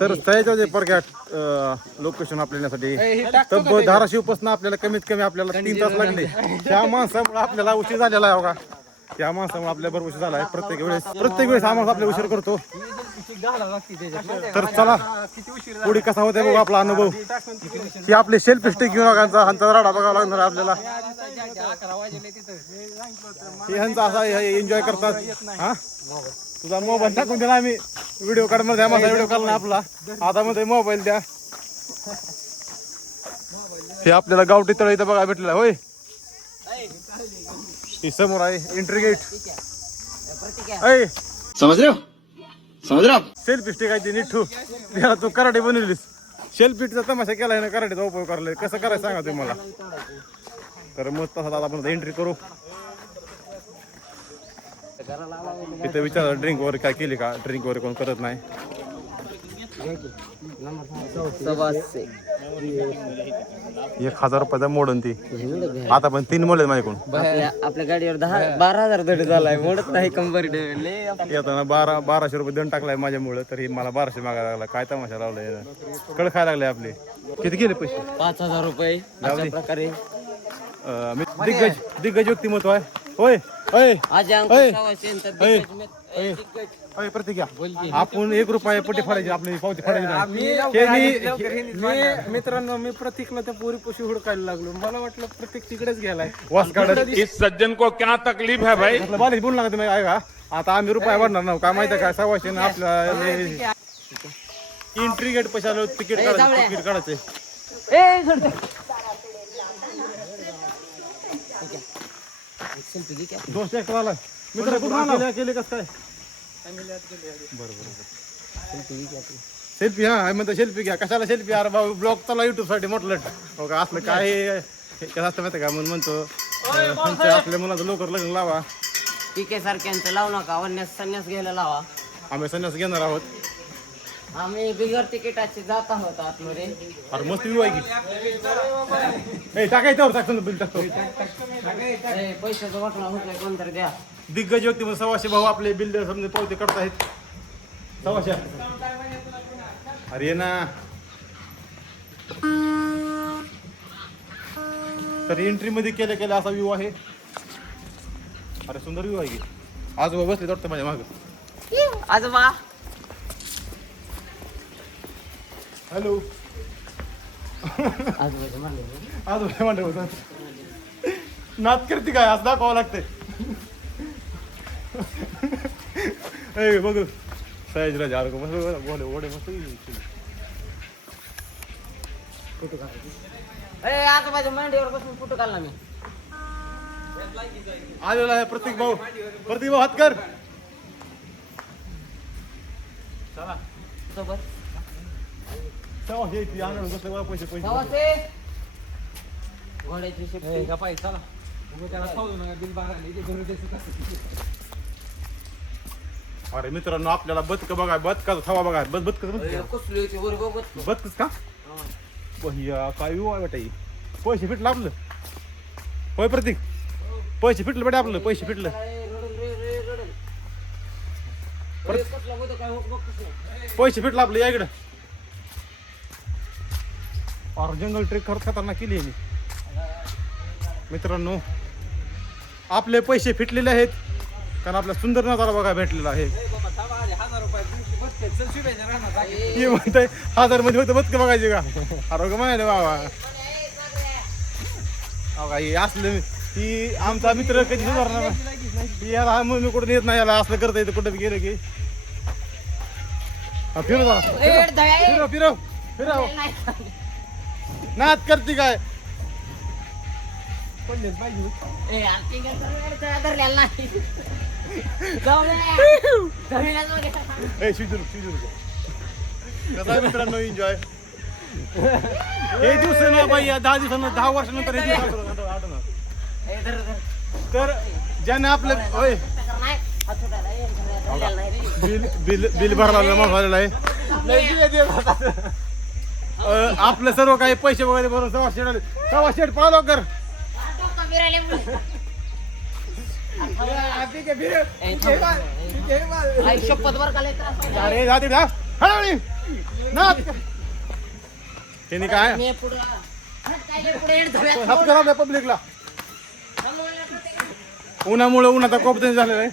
तर त्याच्या परक्यात लोकेशन आपल्यासाठी तर धाराशिवपासून आपल्याला कमीत कमी आपल्याला 3 तास लागले. त्या माणसामुळे आपल्याला उशीर झालेला आहे बघा. त्या माणसामुळे आपल्या बरोबर उशीर झाला आहे. प्रत्येक वेळेस आम्हाला आपल्या उशीर करतो. तर चला पुढे कसा होता बघा आपला अनुभव. ही आपली सेल्फी स्टिक घेऊन ह्यांचा राडा बघावा लागणार आपल्याला. ह्यांचा असा एन्जॉय करतात. हा तुझा मोबाईल टाकून दिला आम्ही व्हिडिओ काढ मध्ये. माझा व्हिडिओ काढला आपला आता मध्ये मोबाईल द्या. हे आपल्याला गावठी तळ इथं बघा भेटलेला होय. ही समोर आहे एंट्री गेट. समज रे सेल्फी स्टिक आहे ती निठू. त्याला तू कराटे बनवलीस. सेल्फीचा तमाशा केलाय ना, कराटेचा उपयोग करलाय. कसं करायचं सांगा तुम्ही मला. तर मग तसा आपण एंट्री करू. इथे विचार ड्रिंक वगैरे काय केली का. ड्रिंक वगैरे कोण करत नाही. 1000 रुपयाचा मोडून ती आता पण 3 मोडले माझ्याकडून. आपल्या गाडीवर 12,000 दंड झालाय. मोडत नाही कंबर. येताना 1200 रुपये दंड टाकलाय माझ्यामुळे. तरी मला 1200 मागायला लागला. काय तमाशा लावलाय. कळ खायला लागले आपले. किती गेले पैसे. 5,000 रुपये अशा प्रकारे. दिग्गज व्यक्तिमत्व आहे होय. प्रतिज्ञा आपण 1 रुपया पट्टी फाडायची. आपली पावती फाडायची. मित्रांनो मी प्रतीकला त्या पोरी पशी हुडकायला लागलो. मला वाटलं प्रतीक तिकडेच गेलाय. वास काढत. इस सज्जन को क्या तकलीफ है भाई. बालिश बोलू नका तुम्ही का. आता आम्ही रुपया वाढणार ना काय माहिती काय. 100 आपल्या एंट्री गेट पैसा तिकीट काढायचं. दोन ट्रॅक्टर आला मित्र. कुठून आला केले कसं काय. सेल्फी. हा म्हणतो सेल्फी घ्या. कशाला सेल्फी. अरे बाबा ब्लॉग चला युट्यूब साठी म्हटलं हो का. असलं काय असतं माहिती का. म्हणून म्हणतो आपल्या मुलाचं लवकर लग्न लावा. पीके सारख्यांचं लावू नका. संन्यास घ्यायला लावा. आम्ही संन्यास घेणार आहोत. आम्ही बिगर तिकिटाचे जात आहोत आतमध्ये. अरे मस्त व्ह्यू आहे की. टाकायचं टाकतो बिल टाकतो. पैशाचा वाटला होत नाही. कोणतरी द्या. दिग्गज व्यक्ती 100 भाऊ आपले बिल्डर समजे पावते करतायत. 100. अरे ना तर एंट्री मध्ये केल्या असा व्ह्यू आहे. अरे सुंदर व्ह्यू आहे की. आजोबा बसले वाटतं माझ्या मागं. आजोबा हॅलो. आजोबा म्हणते होता नाच करते काय असं दाखवावं लागतंय. बघू सयाजीराज आरोग्य मस्त ओढे मस्त. आजोबाच्या मांडीवर बसून फोटो काढला मी. आलेला आहे प्रतीक भाऊ. हात कर. चला सोबत पैसे घोड्याची चला त्याला खाऊ नका. बिल अरे मित्रांनो आपल्याला बदक बघा. बदका थवा बघा. बदकच का काय व्ह्यू आहे बेटा. पैसे फिटलं आपलं होय प्रतीक. पैसे फिटलं बेटा आपलं. पैसे फिटलं. पैसे फिटलं आपलं. या इकडं. और जंगल ट्रेक खतरनाक केली आहे मित्रांनो. आपले पैसे फिटलेले आहेत कारण आपला सुंदर नजारा बघा भेटलेला आहे. हे म्हणतंय 1000 मध्ये होतं बदक बघायचे का. आरोग्य म्हणाले बाबा. हे असलं ही आमचा मित्र कधी सुधारणार. याला मी कुठं येत नाही. याला असलं करता येतं कुठं गेलं की. फिरव फिरव फिरव नाच करते काय. मित्रांनो एन्जॉय. हे दिवस ना बाई 10 दिवसांना 10 वर्षानंतर हे दिवस. तर ज्याने आपलं होय बिल भरला मग झालेला आहे. आपलं सर्व काही पैसे वगैरे भरून 100 पालो कर. शपथ वर अरे जाते त्यांनी काय मी पुढं पुढे हात करा पब्लिकला उन्हामुळे उन्हाचा कोप त्यांनी झालेला आहे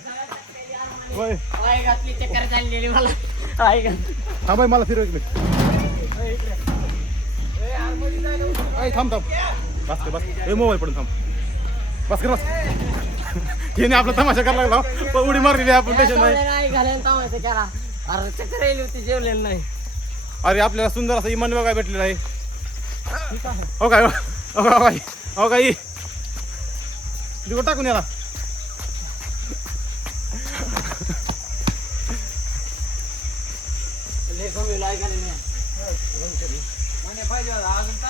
होय पाय घातली चक्कर चाललेली मला पाय घातली थांब बाई, मला फिरव इकडे थांब थांब बस कर बस हे मोबाईल पडून थांब बस कर बस याने आपला तमाशा करायला लागला पण उडी मारलेली आहे, आपण टेन्शन नाही नाही घालायला तमाशा केला अरे चक्कर येईल होती जेवलेलं नाही अरे आपल्याला सुंदर असं इमान बघायला भेटलेलं आहे हो काय हो काय हो काय दिवस टाकून याला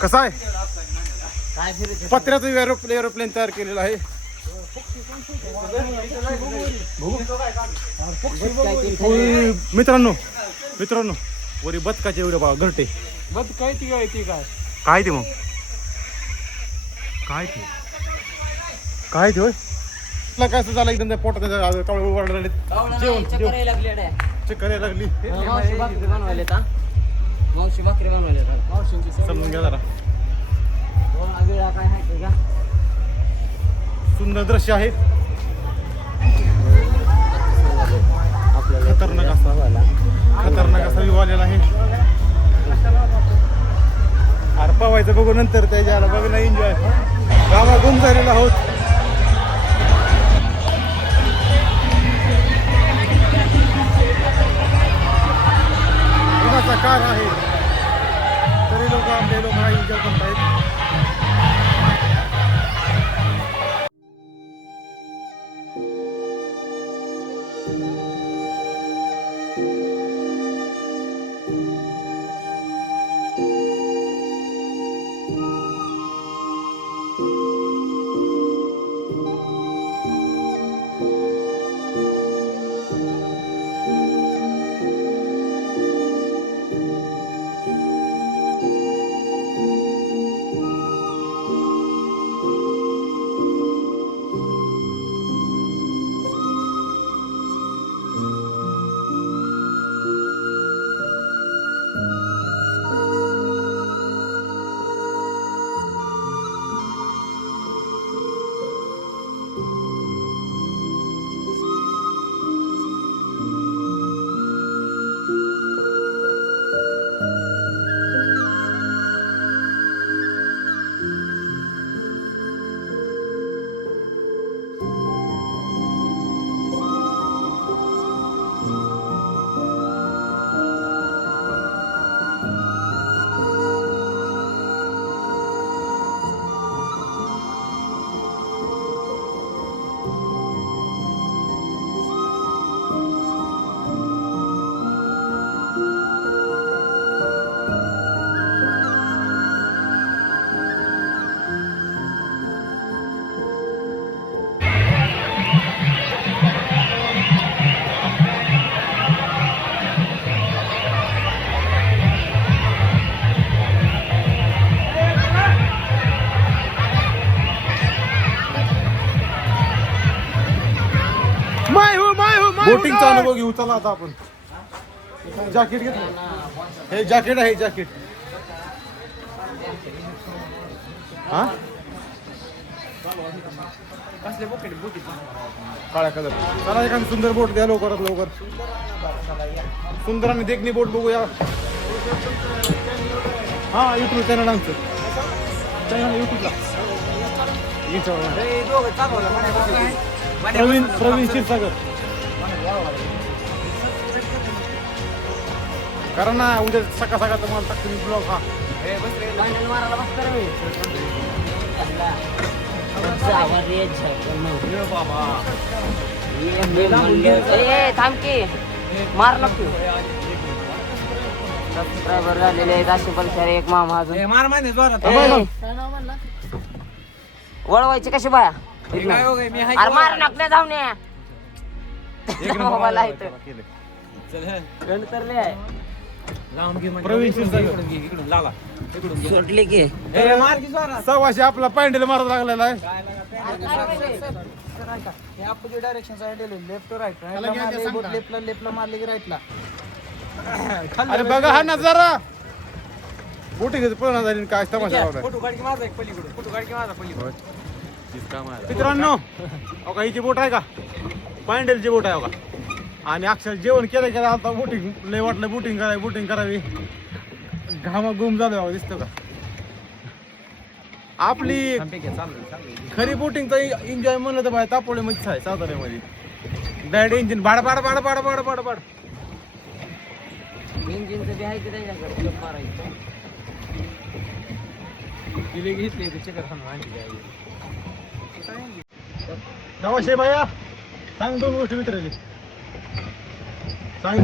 कसं आहे काय फिरत पत्र्याचं एरोप्लेन तयार केलेलं आहे मित्रांनो मित्रांनो वरी बदकाचे एवढे बघा घरटे बघ काय ती काय ती काय काय ते मग काय ते काय ते होय तुला काय असं झालं एकदम त्या पोटात कावळे ओरडले जेवण चक्कर यायला लागली अडे. चेक करायला लागली मावशी भाकरी बनवायले का मावशी भाकरी बनवायले मावशींची समजून घ्या जरा वेळा काय आहे का सुंदर दृश्य आहे आपल्याला खतरनाक असा व्ह्यू आलेला आहे अरे पवायचं बघू नंतर त्याच्याला बघणं एन्जॉय गावा गुम झालेला आहोत उन्हाचा कार आहे तरी लोक आपले लोक एन्जॉय करतायत बोटिंगचा अनुभव घेऊ चला आता आपण जॅकेट घेत हे जॅकेट आहे जॅकेट हा काळ्या कलर चला एखादी सुंदर बोट द्या लवकरात लवकर सुंदर आणि देखणी बोट बघूया हा युट्यूब चॅनल आमचं चॅनल युट्यूबला प्रवीण क्षीरसागर कारण ना उद्या सकाळ सकाळ तुम्हाला टाकतो मी ब्लॉग हा मारायला बसतो रे मी थांब की मार नको सबस्क्रायबर झालेले आहेत असे पण सारे एक मामा अजून मार माने जोरात वळवायचे कसे बाया अरे मार नकल्या जाऊन मोबाईल आहे तर आहे प्रवीण क्षीरसागर इकडून लागा इकडून सुटली की मार की जोरात सव्वाशे आपला पॅन्डल मारायला लागलेला आहे हे opposite direction side left to right लेफ्टला मारले की राईटला अरे बघा हा नजारा बोटिंग पूर्ण झाली काय तमाशा लावलाय. फोटो काढ की माझा एक पलीकडे फोटो काढ की माझा पलीकडे मित्रांनो हो का, ही जी बोट आहे का पांडेलची बोट आहे हो का. आणि अक्षर जेवण केलं आता बोटिंग लय वाटलं बोटिंग करावी घामा गुम झालं बघा दिसतं का. आपली खरी बोटिंगचा एन्जॉय म्हणलं तर बाय तापोळे मध्येच आहे साताऱ्यामध्ये डायरेक्ट इंजिन बाड बाड बाड बाड बाड बाड बाड. इंजिनचं बी आहे की त्याच्याकडे जप मारायचं. दिले घेतले चिकन खाऊन आणली नमस्ते भैया सांग दोन गोष्टी मित्राची सांग